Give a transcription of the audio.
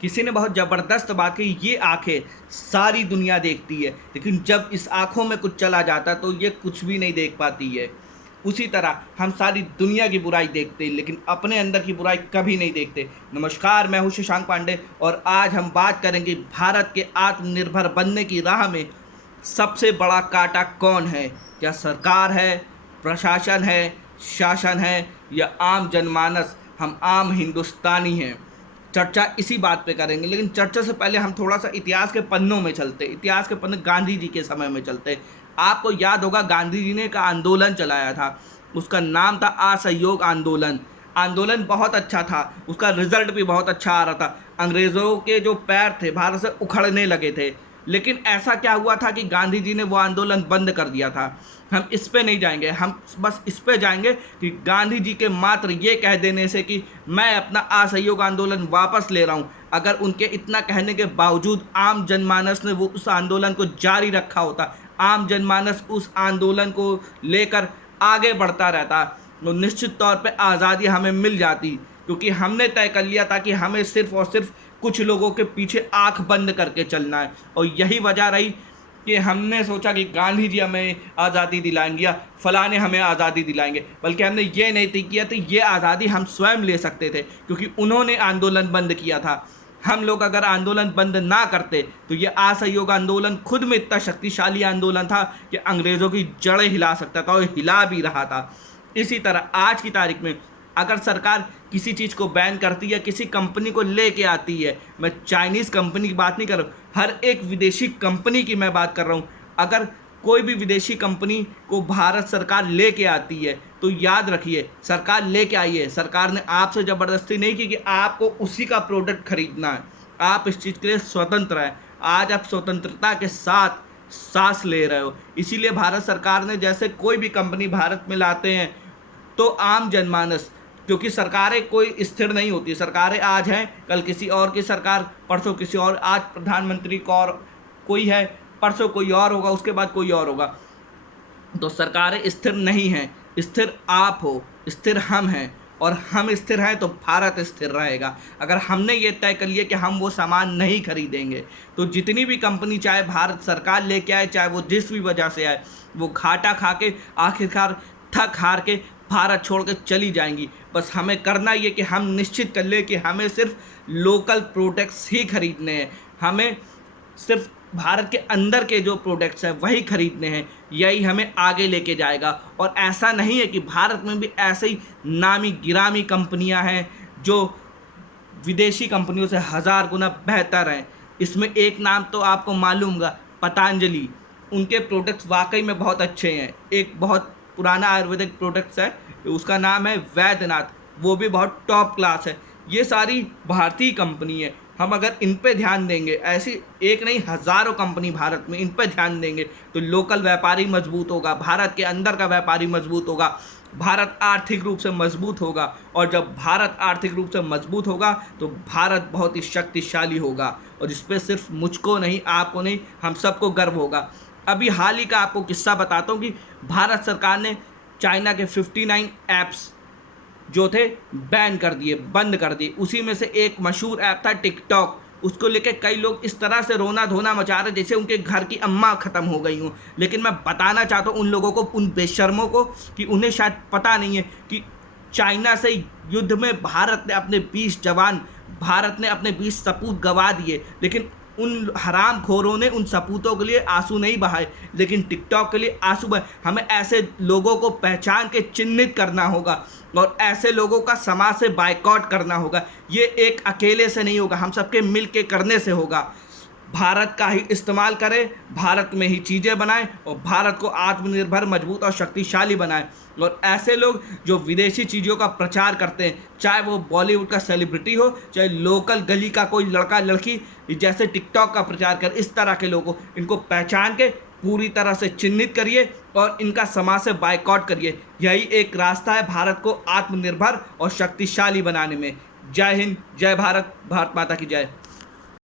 किसी ने बहुत ज़बरदस्त बात कही, ये आंखें सारी दुनिया देखती है, लेकिन जब इस आंखों में कुछ चला जाता है तो ये कुछ भी नहीं देख पाती है। उसी तरह हम सारी दुनिया की बुराई देखते हैं, लेकिन अपने अंदर की बुराई कभी नहीं देखते। नमस्कार, मैं हूँ शशांक पांडे और आज हम बात करेंगे भारत के आत्मनिर्भर बनने की राह में सबसे बड़ा कांटा कौन है। क्या सरकार है, प्रशासन है, शासन है या आम जनमानस, हम आम हिंदुस्तानी हैं। चर्चा इसी बात पे करेंगे, लेकिन चर्चा से पहले हम थोड़ा सा इतिहास के पन्नों में चलते, इतिहास के पन्ने गांधी जी के समय में चलते। आपको याद होगा गांधी जी ने एक आंदोलन चलाया था, उसका नाम था असहयोग आंदोलन। आंदोलन बहुत अच्छा था, उसका रिजल्ट भी बहुत अच्छा आ रहा था। अंग्रेज़ों के जो पैर थे भारत से उखड़ने लगे थे, लेकिन ऐसा क्या हुआ था कि गांधी जी ने वो आंदोलन बंद कर दिया था। हम इस पे नहीं जाएंगे, हम बस इस पे जाएंगे कि गांधी जी के मात्र ये कह देने से कि मैं अपना असहयोग आंदोलन वापस ले रहा हूँ, अगर उनके इतना कहने के बावजूद आम जनमानस ने वो उस आंदोलन को जारी रखा होता, आम जनमानस उस आंदोलन को लेकर आगे बढ़ता रहता, तो निश्चित तौर पे आज़ादी हमें मिल जाती। क्योंकि हमने तय कर लिया था कि हमें सिर्फ और सिर्फ कुछ लोगों के पीछे आंख बंद करके चलना है, और यही वजह रही कि हमने सोचा कि गांधी जी हमें आज़ादी दिलाएंगे या फलाने हमें आज़ादी दिलाएंगे, बल्कि हमने ये नहीं तय किया था ये आज़ादी हम स्वयं ले सकते थे, क्योंकि उन्होंने आंदोलन बंद किया था। हम लोग अगर आंदोलन बंद ना करते तो ये असहयोग आंदोलन खुद में इतना शक्तिशाली आंदोलन था कि अंग्रेज़ों की जड़ें हिला सकता था, और हिला भी रहा था। इसी तरह आज की तारीख में अगर सरकार किसी चीज़ को बैन करती है, किसी कंपनी को लेके आती है, मैं चाइनीज़ कंपनी की बात नहीं कर रहा हूँ, हर एक विदेशी कंपनी की मैं बात कर रहा हूँ। अगर कोई भी विदेशी कंपनी को भारत सरकार लेके आती है तो याद रखिए सरकार लेके आई है, सरकार ने आपसे ज़बरदस्ती नहीं की कि आपको उसी का प्रोडक्ट खरीदना है। आप इस चीज़ के लिए स्वतंत्र हैं। आज आप स्वतंत्रता के साथ सांस ले रहे हो। इसीलिए भारत सरकार ने जैसे कोई भी कंपनी भारत में लाते हैं तो आम जनमानस, क्योंकि सरकारें कोई स्थिर नहीं होती, सरकारें आज हैं कल किसी और की सरकार, परसों किसी और, आज प्रधानमंत्री को और कोई है, परसों कोई और होगा, उसके बाद कोई और होगा। तो सरकारें स्थिर नहीं हैं, स्थिर आप हो, स्थिर हम हैं, और हम स्थिर हैं तो भारत स्थिर रहेगा। अगर हमने ये तय कर लिया कि हम वो सामान नहीं खरीदेंगे तो जितनी भी कंपनी चाहे भारत सरकार लेके आए, चाहे वो जिस भी वजह से आए, वो घाटा खा के आखिरकार थक हार के भारत छोड़ के चली जाएंगी। बस हमें करना ये कि हम निश्चित कर ले कि हमें सिर्फ लोकल प्रोडक्ट्स ही खरीदने हैं, हमें सिर्फ भारत के अंदर के जो प्रोडक्ट्स हैं वही खरीदने हैं। यही हमें आगे लेके जाएगा। और ऐसा नहीं है कि भारत में भी ऐसे ही नामी गिरामी कंपनियां हैं जो विदेशी कंपनियों से हज़ार गुना बेहतर हैं। इसमें एक नाम तो आपको मालूम होगा, पतंजलि। उनके प्रोडक्ट्स वाकई में बहुत अच्छे हैं। एक बहुत पुराना आयुर्वेदिक प्रोडक्ट्स है, उसका नाम है वैद्यनाथ, वो भी बहुत टॉप क्लास है। ये सारी भारतीय कंपनी है। हम अगर इन पे ध्यान देंगे, ऐसी एक नहीं हज़ारों कंपनी भारत में, इन पे ध्यान देंगे तो लोकल व्यापारी मजबूत होगा, भारत के अंदर का व्यापारी मजबूत होगा, भारत आर्थिक रूप से मजबूत होगा, और जब भारत आर्थिक रूप से मजबूत होगा तो भारत बहुत ही शक्तिशाली होगा। और इस पर सिर्फ मुझको नहीं, आपको नहीं, हम सबको गर्व होगा। अभी हाल ही का आपको किस्सा बताता हूँ कि भारत सरकार ने चाइना के 59 ऐप्स जो थे बैन कर दिए, बंद कर दिए। उसी में से एक मशहूर ऐप था टिकटॉक। उसको लेके कई लोग इस तरह से रोना धोना मचा रहे जैसे उनके घर की अम्मा ख़त्म हो गई हूँ। लेकिन मैं बताना चाहता हूँ उन लोगों को, उन बेशर्मों को, कि उन्हें शायद पता नहीं है कि चाइना से युद्ध में भारत ने अपने 20 जवान, भारत ने अपने 20 सपूत गंवा दिए, लेकिन उन हरामखोरों ने उन सपूतों के लिए आंसू नहीं बहाए, लेकिन टिकटॉक के लिए आंसू बहाए। हमें ऐसे लोगों को पहचान के चिन्हित करना होगा और ऐसे लोगों का समाज से बायकॉट करना होगा। ये एक अकेले से नहीं होगा, हम सबके मिल के करने से होगा। भारत का ही इस्तेमाल करें, भारत में ही चीज़ें बनाएं और भारत को आत्मनिर्भर, मजबूत और शक्तिशाली बनाएं। और ऐसे लोग जो विदेशी चीज़ों का प्रचार करते हैं, चाहे वो बॉलीवुड का सेलिब्रिटी हो, चाहे लोकल गली का कोई लड़का लड़की जैसे टिकटॉक का प्रचार कर, इस तरह के लोगों, इनको पहचान के पूरी तरह से चिन्हित करिए और इनका समाज से बायकॉट करिए। यही एक रास्ता है भारत को आत्मनिर्भर और शक्तिशाली बनाने में। जय हिंद, जय भारत, भारत माता की जय।